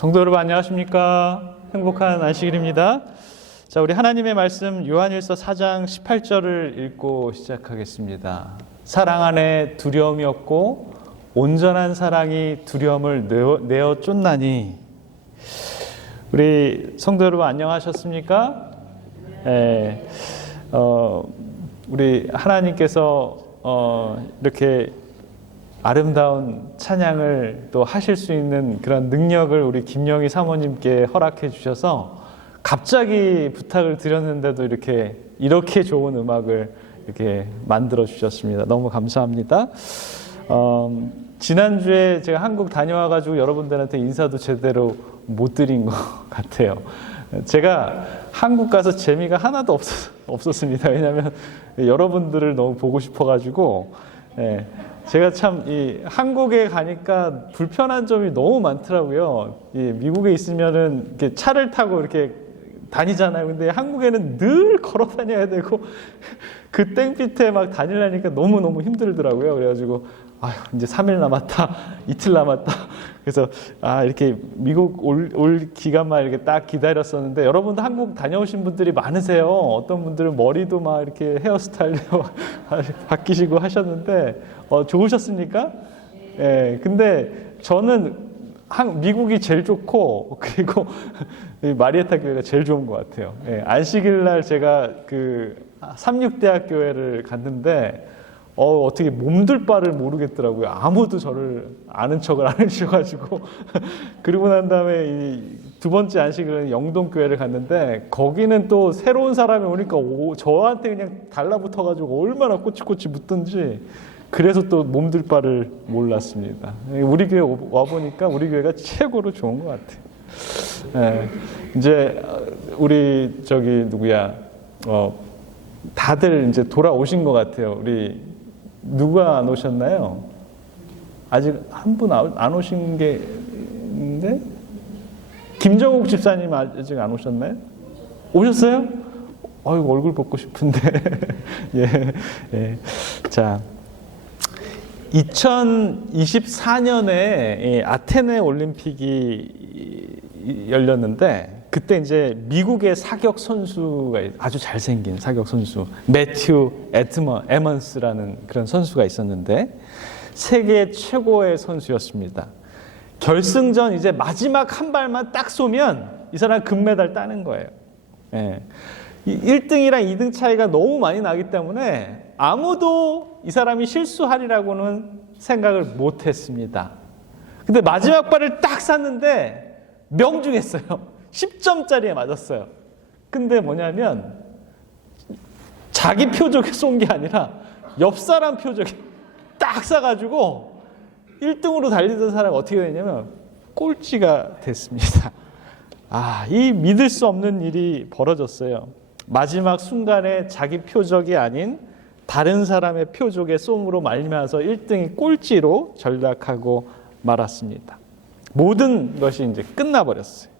성도 여러분 안녕하십니까? 행복한 안식일입니다. 자, 우리 하나님의 말씀 요한일서 4장 18절을 읽고 시작하겠습니다. 사랑 안에 두려움이 없고 온전한 사랑이 두려움을 내어 쫓나니. 우리 성도 여러분 안녕하셨습니까? 네, 우리 하나님께서 이렇게 아름다운 찬양을 또 하실 수 있는 그런 능력을 우리 김영희 사모님께 허락해 주셔서 갑자기 부탁을 드렸는데도 이렇게 좋은 음악을 이렇게 만들어 주셨습니다. 너무 감사합니다. 지난주에 제가 한국 다녀와가지고 여러분들한테 인사도 제대로 못 드린 것 같아요. 제가 한국 가서 재미가 하나도 없었습니다. 왜냐하면 여러분들을 너무 보고 싶어가지고, 제가 참 한국에 가니까 불편한 점이 너무 많더라고요. 미국에 있으면은 이렇게 차를 타고 이렇게 다니잖아요. 근데 한국에는 늘 걸어 다녀야 되고 그 땡빛에 막 다니려니까 너무너무 힘들더라고요. 그래가지고 이제 3일 남았다, 이틀 남았다. 그래서 이렇게 미국 올 기간만 이렇게 딱 기다렸었는데, 여러분도 한국 다녀오신 분들이 많으세요. 어떤 분들은 머리도 막 이렇게 헤어스타일로 바뀌시고 하셨는데 좋으셨습니까? 예. 근데 저는 미국이 제일 좋고, 그리고 마리에타 교회가 제일 좋은 것 같아요. 예. 안식일 날 제가 삼육대학교회를 갔는데 어떻게 몸둘 바를 모르겠더라고요. 아무도 저를 아는 척을 안 해주셔가지고 그리고 난 다음에 두 번째 안식일은 영동교회를 갔는데, 거기는 또 새로운 사람이 오니까 저한테 그냥 달라붙어가지고 얼마나 꼬치꼬치 묻던지, 그래서 또 몸둘 바를 몰랐습니다. 우리 교회 와보니까 우리 교회가 최고로 좋은 것 같아요. 이제 우리 다들 이제 돌아오신 것 같아요. 우리 누가 안 오셨나요? 아직 한 분 안 오신 게 있는데, 김정욱 집사님 아직 안 오셨나요? 오셨어요? 아이고, 얼굴 보고 싶은데. 예. 자, 2024년에 아테네 올림픽이 열렸는데, 그때 이제 미국의 사격 선수가, 아주 잘생긴 사격 선수, 매튜 에먼스라는 그런 선수가 있었는데, 세계 최고의 선수였습니다. 결승전 이제 마지막 한 발만 딱 쏘면 이 사람 금메달 따는 거예요. 1등이랑 2등 차이가 너무 많이 나기 때문에 아무도 이 사람이 실수하리라고는 생각을 못 했습니다. 근데 마지막 발을 딱 쐈는데 명중했어요. 10점짜리에 맞았어요. 근데 뭐냐면 자기 표적에 쏜 게 아니라 옆 사람 표적에 딱 쏴가지고 1등으로 달리던 사람이 어떻게 됐냐면 꼴찌가 됐습니다. 이 믿을 수 없는 일이 벌어졌어요. 마지막 순간에 자기 표적이 아닌 다른 사람의 표적에 쏘므로 말미암아서 1등이 꼴찌로 전락하고 말았습니다. 모든 것이 이제 끝나버렸어요.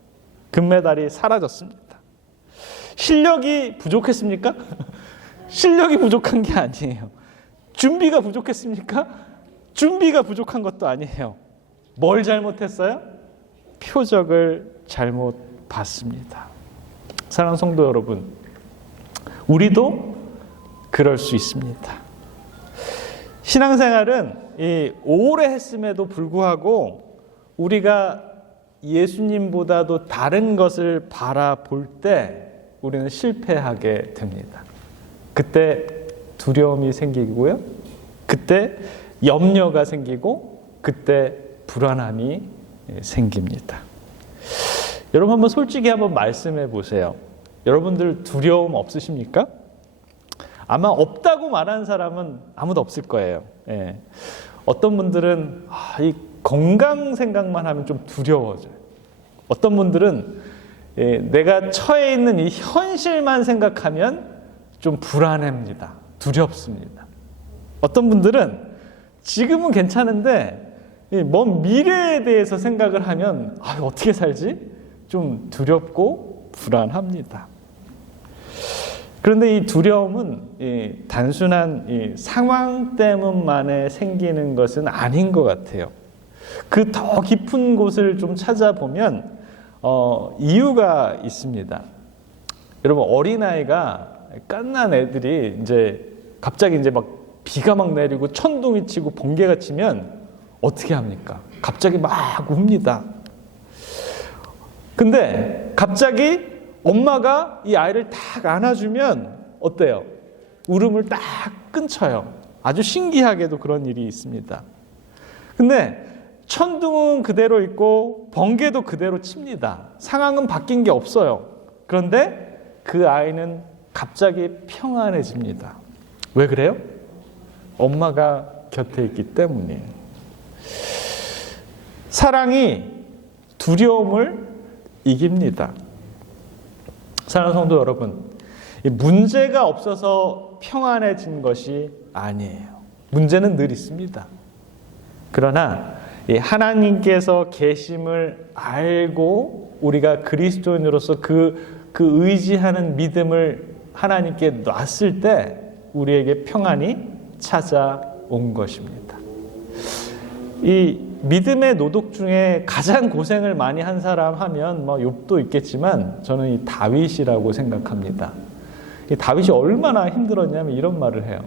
금메달이 사라졌습니다. 실력이 부족했습니까? 실력이 부족한 게 아니에요. 준비가 부족했습니까? 준비가 부족한 것도 아니에요. 뭘 잘못했어요? 표적을 잘못 봤습니다. 사랑하는 성도 여러분, 우리도 그럴 수 있습니다. 신앙생활은 오래 했음에도 불구하고 우리가 예수님보다도 다른 것을 바라볼 때 우리는 실패하게 됩니다. 그때 두려움이 생기고요. 그때 염려가 생기고 그때 불안함이 생깁니다. 여러분 한번 솔직히 한번 말씀해 보세요. 여러분들 두려움 없으십니까? 아마 없다고 말하는 사람은 아무도 없을 거예요. 어떤 분들은 이 건강 생각만 하면 좀 두려워져요. 어떤 분들은 내가 처해 있는 이 현실만 생각하면 좀 불안합니다. 두렵습니다. 어떤 분들은 지금은 괜찮은데 먼 미래에 대해서 생각을 하면 어떻게 살지? 좀 두렵고 불안합니다. 그런데 이 두려움은 단순한 상황 때문만에 생기는 것은 아닌 것 같아요. 그 더 깊은 곳을 좀 찾아보면 이유가 있습니다. 여러분, 어린아이가 갓난 애들이 이제 갑자기 이제 막 비가 막 내리고 천둥이 치고 번개가 치면 어떻게 합니까? 갑자기 막 웁니다. 근데 갑자기 엄마가 이 아이를 딱 안아주면 어때요? 울음을 딱 끊쳐요. 아주 신기하게도 그런 일이 있습니다. 근데 천둥은 그대로 있고 번개도 그대로 칩니다. 상황은 바뀐 게 없어요. 그런데 그 아이는 갑자기 평안해집니다. 왜 그래요? 엄마가 곁에 있기 때문이에요. 사랑이 두려움을 이깁니다. 사랑하는 성도 여러분, 문제가 없어서 평안해진 것이 아니에요. 문제는 늘 있습니다. 그러나 하나님께서 계심을 알고 우리가 그리스도인으로서 그 의지하는 믿음을 하나님께 놨을 때 우리에게 평안이 찾아온 것입니다. 이 믿음의 노독 중에 가장 고생을 많이 한 사람 하면 욥도 있겠지만 저는 이 다윗이라고 생각합니다. 이 다윗이 얼마나 힘들었냐면 이런 말을 해요.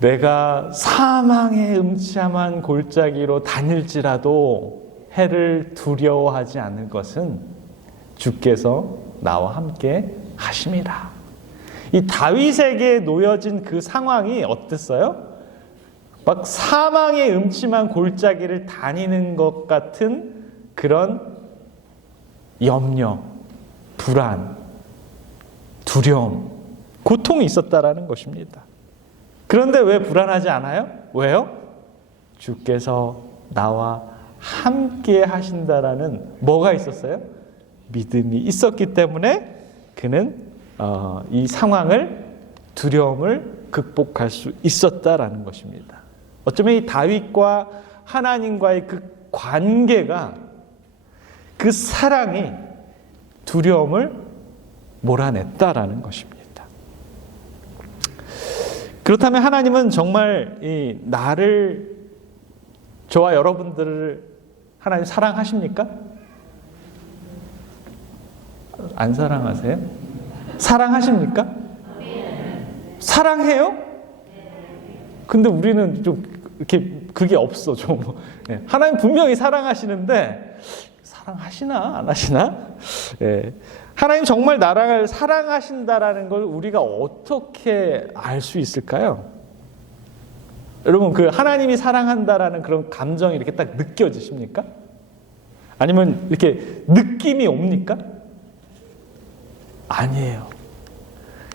내가 사망의 음침한 골짜기로 다닐지라도 해를 두려워하지 않을 것은 주께서 나와 함께 하심이라. 이 다윗에게 놓여진 그 상황이 어땠어요? 막 사망의 음침한 골짜기를 다니는 것 같은 그런 염려, 불안, 두려움, 고통이 있었다라는 것입니다. 그런데 왜 불안하지 않아요? 왜요? 주께서 나와 함께 하신다라는 뭐가 있었어요? 믿음이 있었기 때문에 그는 이 상황을, 두려움을 극복할 수 있었다라는 것입니다. 어쩌면 이 다윗과 하나님과의 그 관계가, 그 사랑이 두려움을 몰아냈다라는 것입니다. 그렇다면 하나님은 정말 나를, 저와 여러분들을 하나님 사랑하십니까? 안 사랑하세요? 사랑하십니까? 사랑해요? 근데 우리는 좀 이렇게 그게 없어, 좀. 하나님 분명히 사랑하시는데 사랑하시나 안 하시나? 하나님 정말 나를 사랑하신다라는 걸 우리가 어떻게 알 수 있을까요? 여러분, 그 하나님이 사랑한다라는 그런 감정이 이렇게 딱 느껴지십니까? 아니면 이렇게 느낌이 옵니까? 아니에요.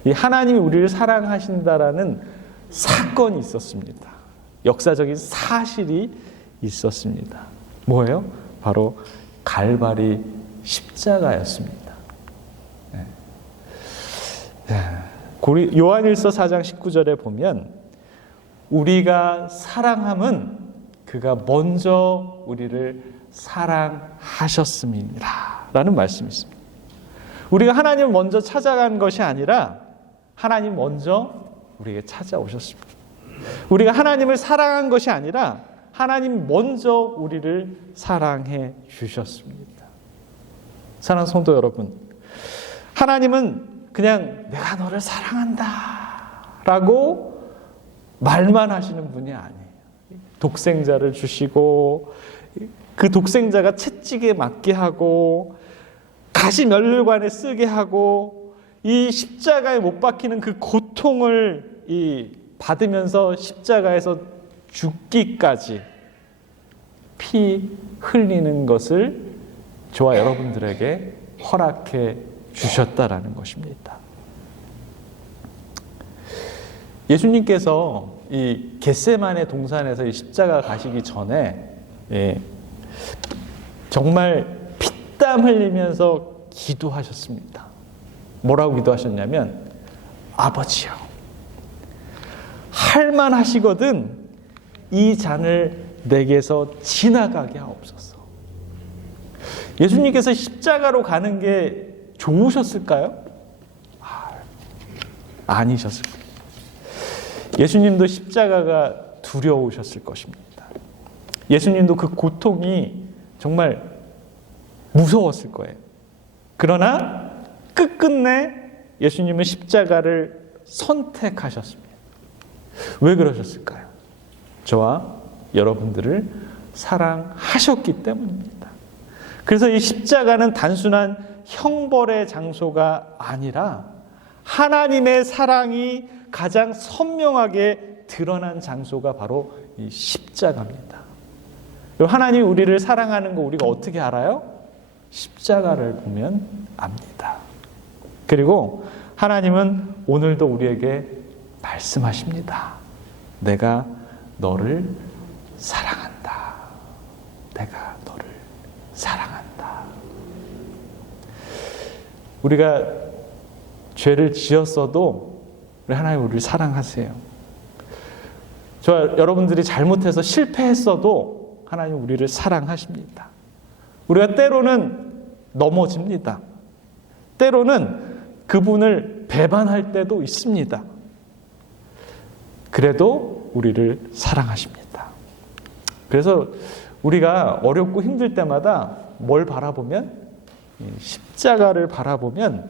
이 하나님이 우리를 사랑하신다라는 사건이 있었습니다. 역사적인 사실이 있었습니다. 뭐예요? 바로 갈바리 십자가였습니다. 요한일서 4장 19절에 보면 우리가 사랑함은 그가 먼저 우리를 사랑하셨음이니라 라는 말씀이 있습니다. 우리가 하나님을 먼저 찾아간 것이 아니라 하나님 먼저 우리에게 찾아오셨습니다. 우리가 하나님을 사랑한 것이 아니라 하나님 먼저 우리를 사랑해 주셨습니다. 사랑하는 성도 여러분, 하나님은 그냥 내가 너를 사랑한다 라고 말만 하시는 분이 아니에요. 독생자를 주시고 그 독생자가 채찍에 맞게 하고 가시 면류관에 쓰게 하고 이 십자가에 못 박히는 그 고통을 받으면서 십자가에서 죽기까지 피 흘리는 것을 저와 여러분들에게 허락해 주셨다라는 것입니다. 예수님께서 이 겟세마네 동산에서 이 십자가 가시기 전에 정말 피땀 흘리면서 기도하셨습니다. 뭐라고 기도하셨냐면, 아버지여, 할만하시거든 이 잔을 내게서 지나가게 하옵소서. 예수님께서 십자가로 가는 게 좋으셨을까요? 아니셨을 거예요. 예수님도 십자가가 두려우셨을 것입니다. 예수님도 그 고통이 정말 무서웠을 거예요. 그러나 끝끝내 예수님은 십자가를 선택하셨습니다. 왜 그러셨을까요? 저와 여러분들을 사랑하셨기 때문입니다. 그래서 이 십자가는 단순한 형벌의 장소가 아니라 하나님의 사랑이 가장 선명하게 드러난 장소가 바로 이 십자가입니다. 하나님이 우리를 사랑하는 거 우리가 어떻게 알아요? 십자가를 보면 압니다. 그리고 하나님은 오늘도 우리에게 말씀하십니다. 내가 너를 사랑한다. 내가 너를 사랑한다. 우리가 죄를 지었어도 우리 하나님 우리를 사랑하세요. 여러분들이 잘못해서 실패했어도 하나님 우리를 사랑하십니다. 우리가 때로는 넘어집니다. 때로는 그분을 배반할 때도 있습니다. 그래도 우리를 사랑하십니다. 그래서 우리가 어렵고 힘들 때마다 뭘 바라보면 십자가를 바라보면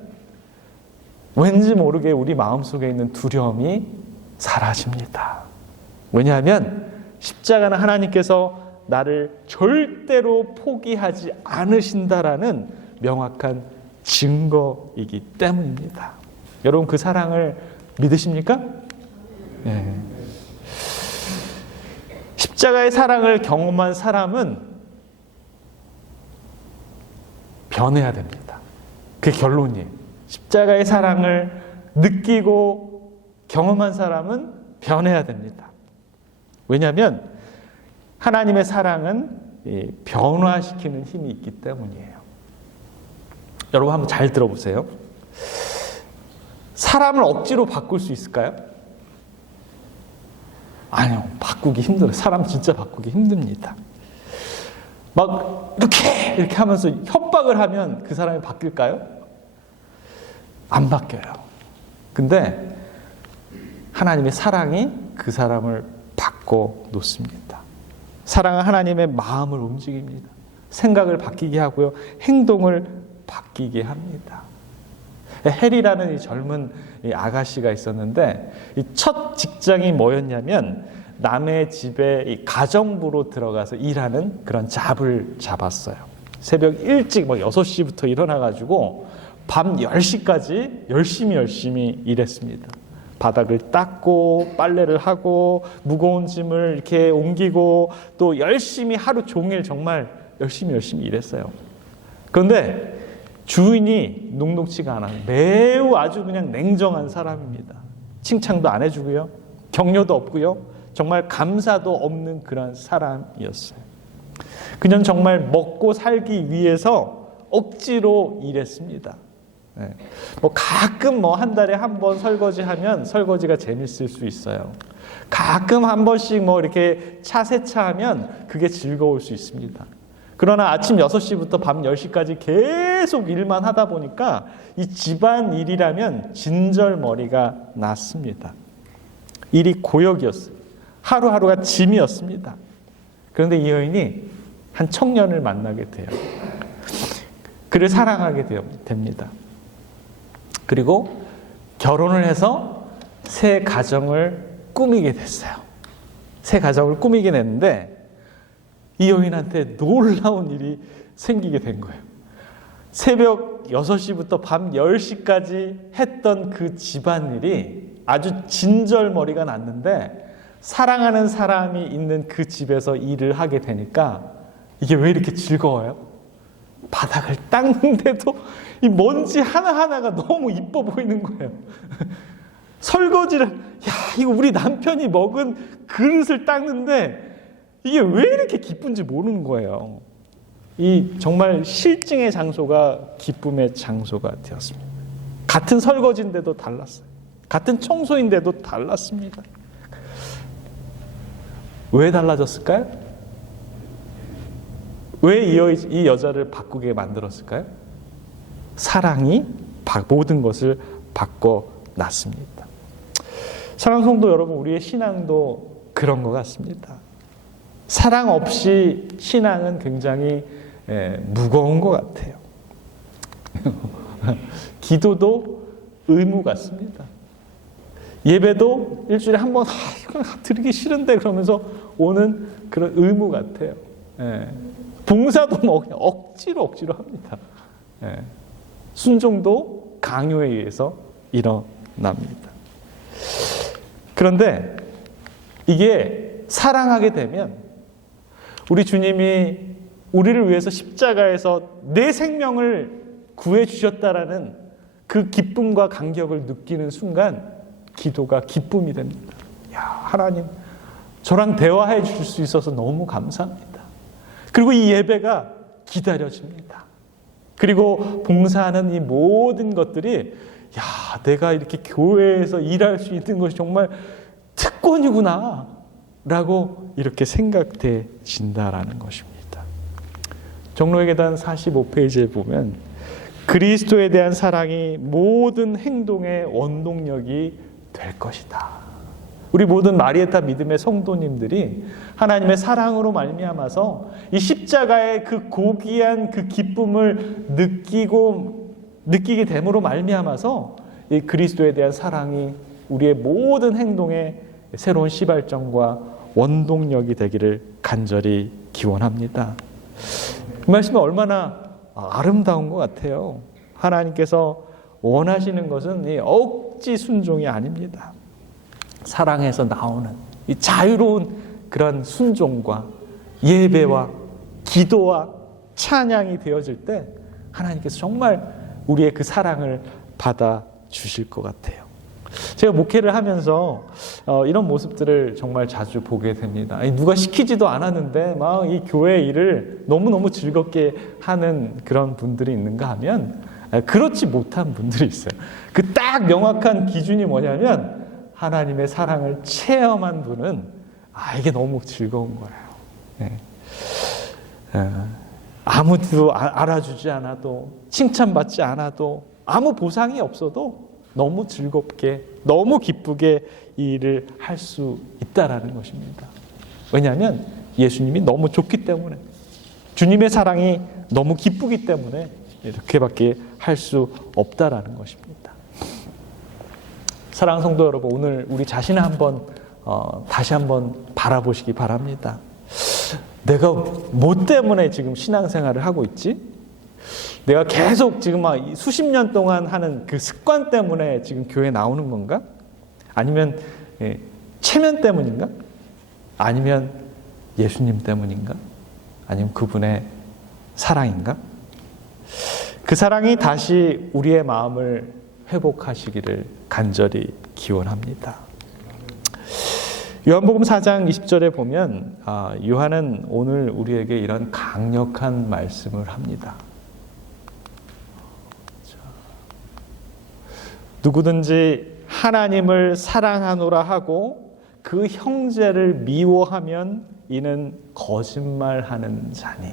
왠지 모르게 우리 마음속에 있는 두려움이 사라집니다. 왜냐하면 십자가는 하나님께서 나를 절대로 포기하지 않으신다라는 명확한 증거이기 때문입니다. 여러분 그 사랑을 믿으십니까? 네. 십자가의 사랑을 경험한 사람은 변해야 됩니다. 그게 결론이에요. 십자가의 사랑을 느끼고 경험한 사람은 변해야 됩니다. 왜냐하면 하나님의 사랑은 변화시키는 힘이 있기 때문이에요. 여러분 한번 잘 들어보세요. 사람을 억지로 바꿀 수 있을까요? 아니요. 바꾸기 힘들어요. 사람 진짜 바꾸기 힘듭니다. 막 이렇게 하면서 협박을 하면 그 사람이 바뀔까요? 안 바뀌어요. 근데 하나님의 사랑이 그 사람을 바꿔 놓습니다. 사랑은 하나님의 마음을 움직입니다. 생각을 바뀌게 하고요. 행동을 바뀌게 합니다. 해리라는 이 젊은 이 아가씨가 있었는데 이 첫 직장이 뭐였냐면 남의 집에 이 가정부로 들어가서 일하는 그런 잡을 잡았어요. 새벽 일찍 6시부터 일어나가지고 밤 10시까지 열심히 일했습니다. 바닥을 닦고 빨래를 하고 무거운 짐을 이렇게 옮기고 또 열심히 하루 종일 정말 열심히 일했어요. 그런데 주인이 녹록치가 않아요. 매우 아주 그냥 냉정한 사람입니다. 칭찬도 안 해주고요. 격려도 없고요. 정말 감사도 없는 그런 사람이었어요. 그냥 정말 먹고 살기 위해서 억지로 일했습니다. 네. 가끔 한 달에 한 번 설거지하면 설거지가 재밌을 수 있어요. 가끔 한 번씩 이렇게 차 세차하면 그게 즐거울 수 있습니다. 그러나 아침 6시부터 밤 10시까지 계속 일만 하다 보니까 이 집안 일이라면 진절머리가 났습니다. 일이 고역이었어요. 하루하루가 짐이었습니다. 그런데 이 여인이 한 청년을 만나게 돼요. 그를 사랑하게 됩니다. 그리고 결혼을 해서 새 가정을 꾸미게 됐어요. 새 가정을 꾸미게 됐는데 이 여인한테 놀라운 일이 생기게 된 거예요. 새벽 6시부터 밤 10시까지 했던 그 집안일이 아주 진절머리가 났는데 사랑하는 사람이 있는 그 집에서 일을 하게 되니까 이게 왜 이렇게 즐거워요? 바닥을 닦는데도 이 먼지 하나하나가 너무 이뻐 보이는 거예요. 설거지를, 이거 우리 남편이 먹은 그릇을 닦는데 이게 왜 이렇게 기쁜지 모르는 거예요. 이 정말 실증의 장소가 기쁨의 장소가 되었습니다. 같은 설거지인데도 달랐어요. 같은 청소인데도 달랐습니다. 왜 달라졌을까요? 왜 이 여자를 바꾸게 만들었을까요? 사랑이 모든 것을 바꿔놨습니다. 사랑하는 성도 여러분, 우리의 신앙도 그런 것 같습니다. 사랑 없이 신앙은 굉장히 무거운 것 같아요. 기도도 의무 같습니다. 예배도 일주일에 한 번 이건 드리기 싫은데 그러면서 오는 그런 의무 같아요. 봉사도 뭐 그냥 억지로 합니다. 순종도 강요에 의해서 일어납니다. 그런데 이게 사랑하게 되면 우리 주님이 우리를 위해서 십자가에서 내 생명을 구해 주셨다라는 그 기쁨과 감격을 느끼는 순간 기도가 기쁨이 됩니다. 야, 하나님 저랑 대화해 주실 수 있어서 너무 감사합니다. 그리고 이 예배가 기다려집니다. 그리고 봉사하는 이 모든 것들이 야, 내가 이렇게 교회에서 일할 수 있는 것이 정말 특권이구나 라고 이렇게 생각돼진다라는 것입니다. 종로의 계단 45페이지에 보면 그리스도에 대한 사랑이 모든 행동의 원동력이 될 것이다. 우리 모든 마리에타 믿음의 성도님들이 하나님의 사랑으로 말미암아서 이 십자가의 그 고귀한 그 기쁨을 느끼게 됨으로 말미암아서 이 그리스도에 대한 사랑이 우리의 모든 행동의 새로운 시발점과 원동력이 되기를 간절히 기원합니다. 이 말씀이 얼마나 아름다운 것 같아요. 하나님께서 원하시는 것은 이 억지 순종이 아닙니다. 사랑에서 나오는 이 자유로운 그런 순종과 예배와 기도와 찬양이 되어질 때 하나님께서 정말 우리의 그 사랑을 받아 주실 것 같아요. 제가 목회를 하면서 이런 모습들을 정말 자주 보게 됩니다. 누가 시키지도 않았는데 막 이 교회 일을 너무너무 즐겁게 하는 그런 분들이 있는가 하면 그렇지 못한 분들이 있어요. 그 딱 명확한 기준이 뭐냐면 하나님의 사랑을 체험한 분은 이게 너무 즐거운 거예요. 아무도 알아주지 않아도 칭찬받지 않아도 아무 보상이 없어도 너무 즐겁게 너무 기쁘게 이 일을 할 수 있다라는 것입니다. 왜냐하면 예수님이 너무 좋기 때문에 주님의 사랑이 너무 기쁘기 때문에 이렇게밖에 할 수 없다라는 것입니다. 사랑하는 성도 여러분, 오늘 우리 자신을 다시 한번 바라보시기 바랍니다. 내가 뭐 때문에 지금 신앙생활을 하고 있지? 내가 계속 지금 수십 년 동안 하는 그 습관 때문에 지금 교회에 나오는 건가? 아니면 체면 때문인가? 아니면 예수님 때문인가? 아니면 그분의 사랑인가? 그 사랑이 다시 우리의 마음을 회복하시기를 간절히 기원합니다. 요한복음 4장 20절에 보면 요한은 오늘 우리에게 이런 강력한 말씀을 합니다. 누구든지 하나님을 사랑하노라 하고 그 형제를 미워하면 이는 거짓말하는 자니.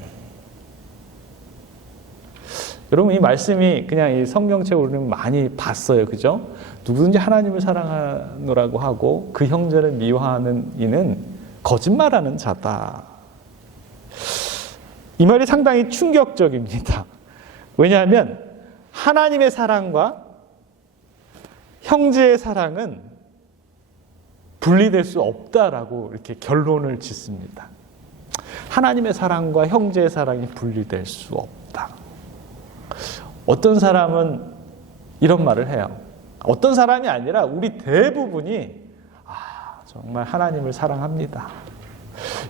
여러분, 이 말씀이 그냥 이 성경책으로 우리는 많이 봤어요. 그죠? 누구든지 하나님을 사랑하노라고 하고 그 형제를 미워하는 이는 거짓말하는 자다. 이 말이 상당히 충격적입니다. 왜냐하면 하나님의 사랑과 형제의 사랑은 분리될 수 없다라고 이렇게 결론을 짓습니다. 하나님의 사랑과 형제의 사랑이 분리될 수 없다. 어떤 사람은 이런 말을 해요. 어떤 사람이 아니라 우리 대부분이 정말 하나님을 사랑합니다.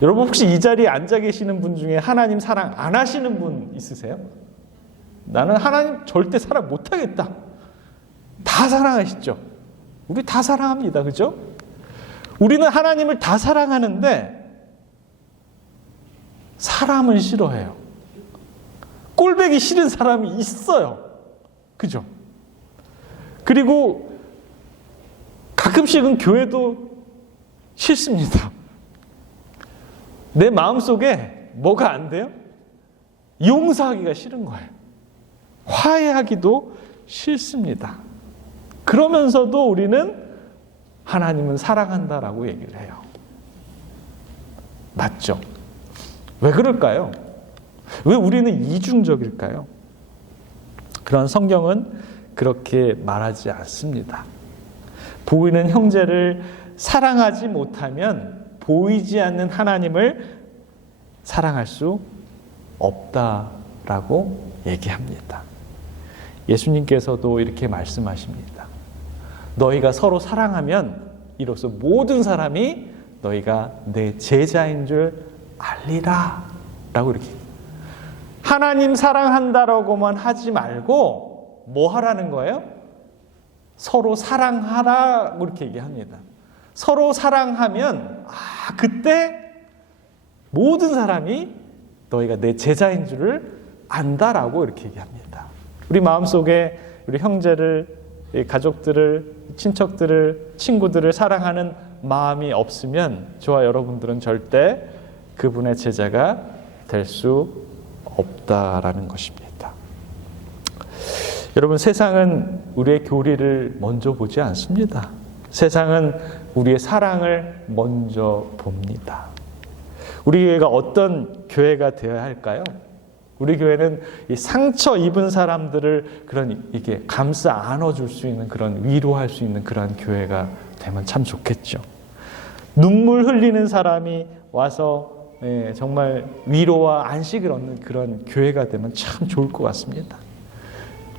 여러분, 혹시 이 자리에 앉아 계시는 분 중에 하나님 사랑 안 하시는 분 있으세요? 나는 하나님 절대 사랑 못하겠다. 다 사랑하시죠? 우리 다 사랑합니다. 그죠? 우리는 하나님을 다 사랑하는데 사람은 싫어해요. 꼴보기 싫은 사람이 있어요. 그죠? 그리고 가끔씩은 교회도 싫습니다. 내 마음속에 뭐가 안 돼요? 용서하기가 싫은 거예요. 화해하기도 싫습니다. 그러면서도 우리는 하나님은 사랑한다라고 얘기를 해요. 맞죠? 왜 그럴까요? 왜 우리는 이중적일까요? 그런 성경은 그렇게 말하지 않습니다. 보이는 형제를 사랑하지 못하면 보이지 않는 하나님을 사랑할 수 없다라고 얘기합니다. 예수님께서도 이렇게 말씀하십니다. 너희가 서로 사랑하면 이로써 모든 사람이 너희가 내 제자인 줄 알리라 라고 이렇게 하나님 사랑한다라고만 하지 말고 뭐 하라는 거예요? 서로 사랑하라고 이렇게 얘기합니다. 서로 사랑하면 그때 모든 사람이 너희가 내 제자인 줄을 안다라고 이렇게 얘기합니다. 우리 마음속에 우리 형제를, 가족들을, 친척들을, 친구들을 사랑하는 마음이 없으면 저와 여러분들은 절대 그분의 제자가 될 수 없다라는 것입니다. 여러분, 세상은 우리의 교리를 먼저 보지 않습니다. 세상은 우리의 사랑을 먼저 봅니다. 우리 교회가 어떤 교회가 되어야 할까요? 우리 교회는 이 상처 입은 사람들을 이게 감싸 안아줄 수 있는 그런 위로할 수 있는 그런 교회가 되면 참 좋겠죠. 눈물 흘리는 사람이 와서 정말 위로와 안식을 얻는 그런 교회가 되면 참 좋을 것 같습니다.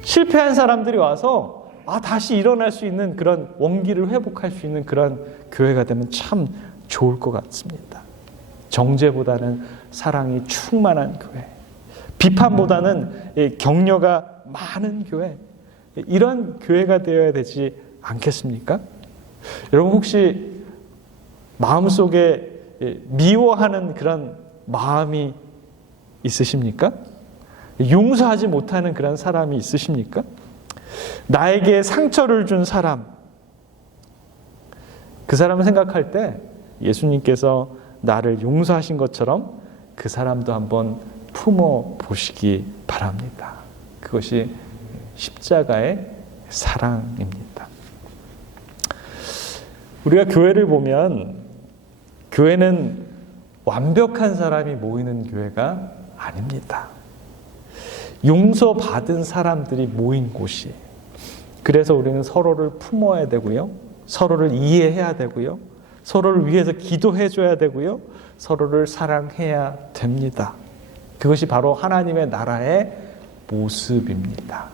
실패한 사람들이 와서 다시 일어날 수 있는 그런 원기를 회복할 수 있는 그런 교회가 되면 참 좋을 것 같습니다. 정죄보다는 사랑이 충만한 교회, 비판보다는 격려가 많은 교회, 이런 교회가 되어야 되지 않겠습니까? 여러분, 혹시 마음속에 미워하는 그런 마음이 있으십니까? 용서하지 못하는 그런 사람이 있으십니까? 나에게 상처를 준 사람, 그 사람을 생각할 때 예수님께서 나를 용서하신 것처럼 그 사람도 한번 품어 보시기 바랍니다. 그것이 십자가의 사랑입니다. 우리가 교회를 보면 교회는 완벽한 사람이 모이는 교회가 아닙니다. 용서받은 사람들이 모인 곳이. 그래서 우리는 서로를 품어야 되고요. 서로를 이해해야 되고요. 서로를 위해서 기도해 줘야 되고요. 서로를 사랑해야 됩니다. 그것이 바로 하나님의 나라의 모습입니다.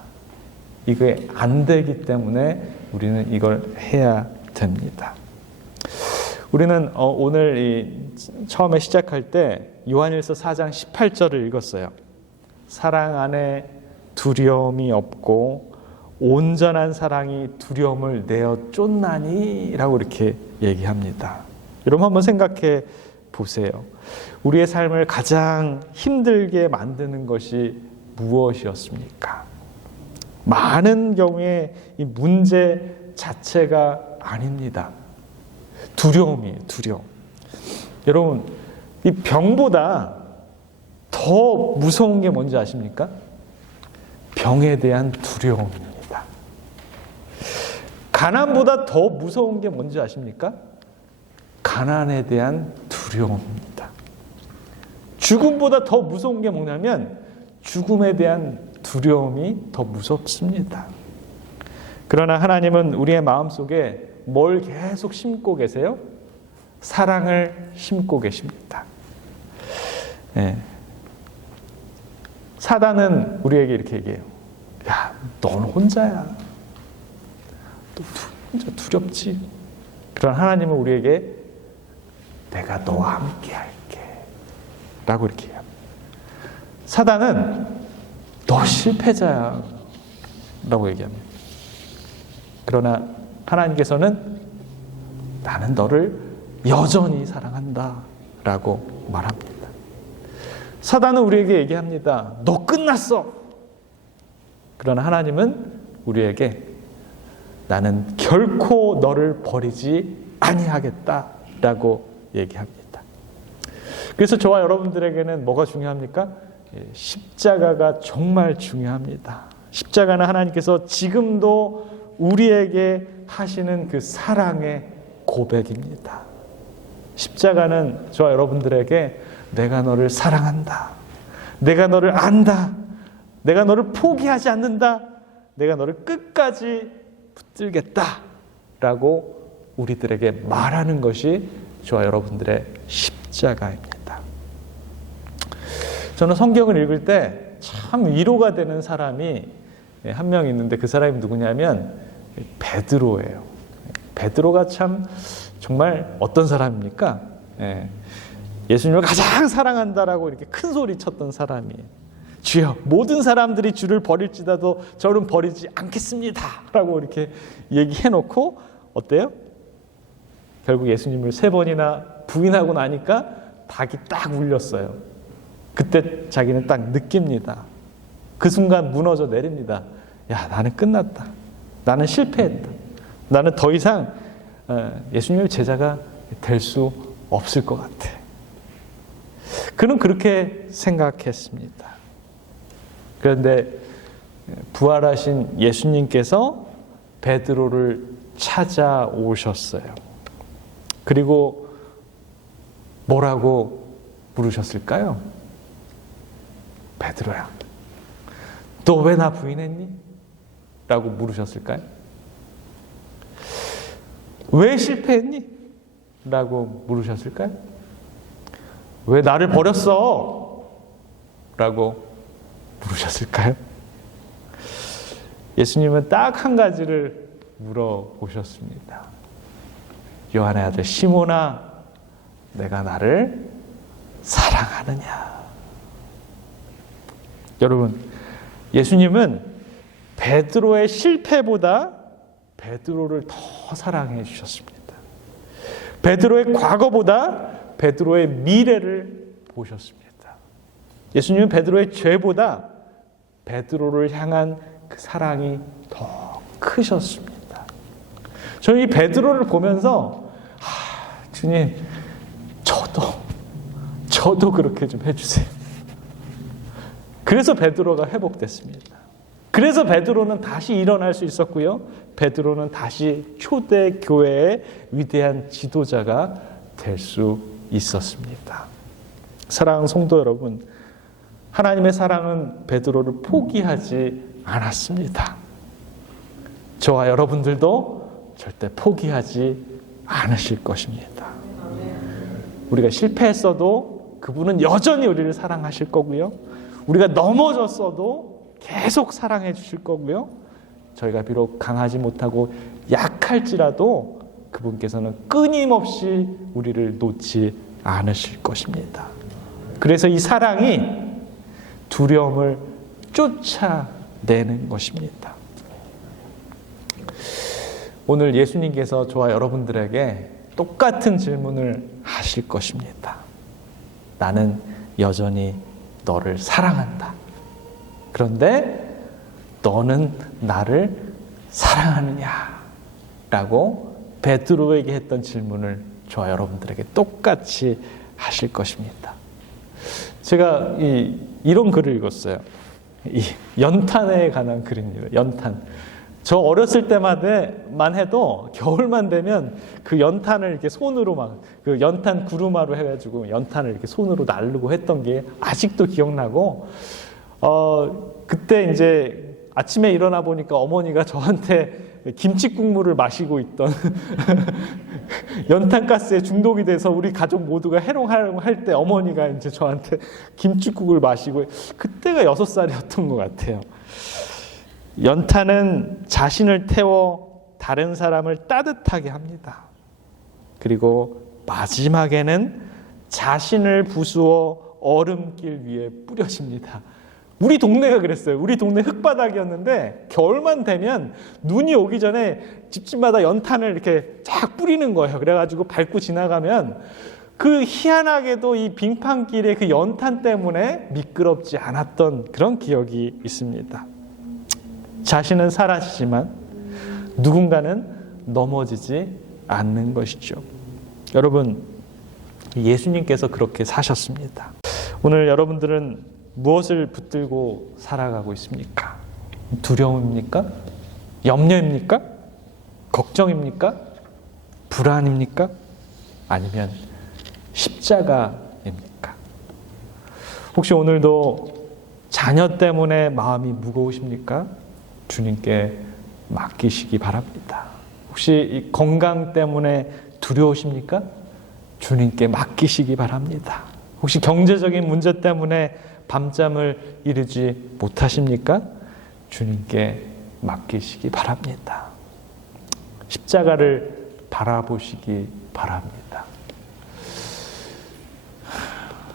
이게 안 되기 때문에 우리는 이걸 해야 됩니다. 우리는 오늘 처음에 시작할 때 요한일서 4장 18절을 읽었어요. 사랑 안에 두려움이 없고 온전한 사랑이 두려움을 내어 쫓나니 라고 이렇게 얘기합니다. 여러분 한번 생각해 보세요. 우리의 삶을 가장 힘들게 만드는 것이 무엇이었습니까? 많은 경우에 이 문제 자체가 아닙니다. 두려움이에요, 두려움. 여러분, 이 병보다 더 무서운 게 뭔지 아십니까? 병에 대한 두려움입니다. 가난보다 더 무서운 게 뭔지 아십니까? 가난에 대한 두려움입니다. 죽음보다 더 무서운 게 뭐냐면 죽음에 대한 두려움이 더 무섭습니다. 그러나 하나님은 우리의 마음속에 뭘 계속 심고 계세요? 사랑을 심고 계십니다. 사단은 우리에게 이렇게 얘기해요. 야, 넌 혼자야. 너 혼자 두렵지. 그러나 하나님은 우리에게 내가 너와 함께 할게 라고 이렇게 해요. 사단은 너 실패자야 라고 얘기합니다. 그러나 하나님께서는 나는 너를 여전히 사랑한다 라고 말합니다. 사단은 우리에게 얘기합니다. 너 끝났어. 그러나 하나님은 우리에게 나는 결코 너를 버리지 아니하겠다 라고 얘기합니다. 그래서 저와 여러분들에게는 뭐가 중요합니까? 십자가가 정말 중요합니다. 십자가는 하나님께서 지금도 우리에게 하시는 그 사랑의 고백입니다. 십자가는 저와 여러분들에게 내가 너를 사랑한다. 내가 너를 안다. 내가 너를 포기하지 않는다. 내가 너를 끝까지 붙들겠다. 라고 우리들에게 말하는 것이 저와 여러분들의 십자가입니다. 저는 성경을 읽을 때 참 위로가 되는 사람이 한 명 있는데 그 사람이 누구냐면 베드로예요. 베드로가 참 정말 어떤 사람입니까? 예수님을 가장 사랑한다라고 이렇게 큰 소리 쳤던 사람이에요. 주여, 모든 사람들이 주를 버릴지라도 저는 버리지 않겠습니다. 라고 이렇게 얘기해놓고 어때요? 결국 예수님을 3번이나 부인하고 나니까 닭이 딱 울렸어요. 그때 자기는 딱 느낍니다. 그 순간 무너져 내립니다. 야, 나는 끝났다. 나는 실패했다. 나는 더 이상 예수님의 제자가 될 수 없을 것 같아. 그는 그렇게 생각했습니다. 그런데 부활하신 예수님께서 베드로를 찾아오셨어요. 그리고 뭐라고 물으셨을까요? 베드로야, 너 왜 나 부인했니? 라고 물으셨을까요? 왜 실패했니? 라고 물으셨을까요? 왜 나를 버렸어? 라고 물으셨을까요? 예수님은 딱 한 가지를 물어보셨습니다. 요한의 아들 시몬아, 내가 나를 사랑하느냐? 여러분, 예수님은 베드로의 실패보다 베드로를 더 사랑해 주셨습니다. 베드로의 과거보다 베드로의 미래를 보셨습니다. 예수님은 베드로의 죄보다 베드로를 향한 그 사랑이 더 크셨습니다. 저는 이 베드로를 보면서 주님, 저도 그렇게 좀 해주세요. 그래서 베드로가 회복됐습니다. 그래서 베드로는 다시 일어날 수 있었고요. 베드로는 다시 초대 교회의 위대한 지도자가 될 수 있었습니다. 사랑하는 성도 여러분, 하나님의 사랑은 베드로를 포기하지 않았습니다. 저와 여러분들도 절대 포기하지 않으실 것입니다. 우리가 실패했어도 그분은 여전히 우리를 사랑하실 거고요. 우리가 넘어졌어도 계속 사랑해 주실 거고요. 저희가 비록 강하지 못하고 약할지라도 그분께서는 끊임없이 우리를 놓지 않으실 것입니다. 그래서 이 사랑이 두려움을 쫓아내는 것입니다. 오늘 예수님께서 저와 여러분들에게 똑같은 질문을 하실 것입니다. 나는 여전히 너를 사랑한다. 그런데 너는 나를 사랑하느냐? 라고 베드로에게 했던 질문을 저와 여러분들에게 똑같이 하실 것입니다. 제가 이런 글을 읽었어요. 이 연탄에 관한 글입니다. 연탄. 저 어렸을 때만 해도 겨울만 되면 그 연탄을 이렇게 손으로 그 연탄 구루마로 해가지고 연탄을 이렇게 손으로 나르고 했던 게 아직도 기억나고, 그때 이제 아침에 일어나 보니까 어머니가 저한테 김치 국물을 마시고 있던 연탄가스에 중독이 돼서 우리 가족 모두가 해롱해롱 때 어머니가 이제 저한테 김치국을 마시고, 그때가 6살이었던 것 같아요. 연탄은 자신을 태워 다른 사람을 따뜻하게 합니다. 그리고 마지막에는 자신을 부수어 얼음길 위에 뿌려집니다. 우리 동네가 그랬어요. 우리 동네 흙바닥이었는데 겨울만 되면 눈이 오기 전에 집집마다 연탄을 이렇게 쫙 뿌리는 거예요. 그래가지고 밟고 지나가면 그 희한하게도 이 빙판길에 그 연탄 때문에 미끄럽지 않았던 그런 기억이 있습니다. 자신은 사라지지만 누군가는 넘어지지 않는 것이죠. 여러분, 예수님께서 그렇게 사셨습니다. 오늘 여러분들은 무엇을 붙들고 살아가고 있습니까? 두려움입니까? 염려입니까? 걱정입니까? 불안입니까? 아니면 십자가입니까? 혹시 오늘도 자녀 때문에 마음이 무거우십니까? 주님께 맡기시기 바랍니다. 혹시 이 건강 때문에 두려우십니까? 주님께 맡기시기 바랍니다. 혹시 경제적인 문제 때문에 밤잠을 이루지 못하십니까? 주님께 맡기시기 바랍니다. 십자가를 바라보시기 바랍니다.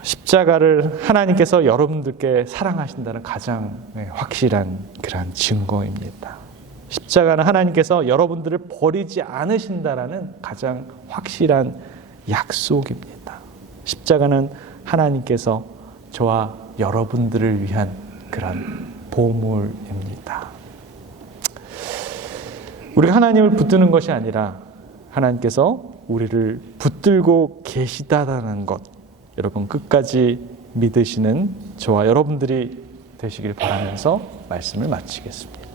십자가를 하나님께서 여러분들께 사랑하신다는 가장 확실한 그런 증거입니다. 십자가는 하나님께서 여러분들을 버리지 않으신다라는 가장 확실한 약속입니다. 십자가는 하나님께서 저와 여러분들을 위한 그런 보물입니다. 우리가 하나님을 붙드는 것이 아니라 하나님께서 우리를 붙들고 계시다라는 것, 여러분 끝까지 믿으시는 저와 여러분들이 되시길 바라면서 말씀을 마치겠습니다.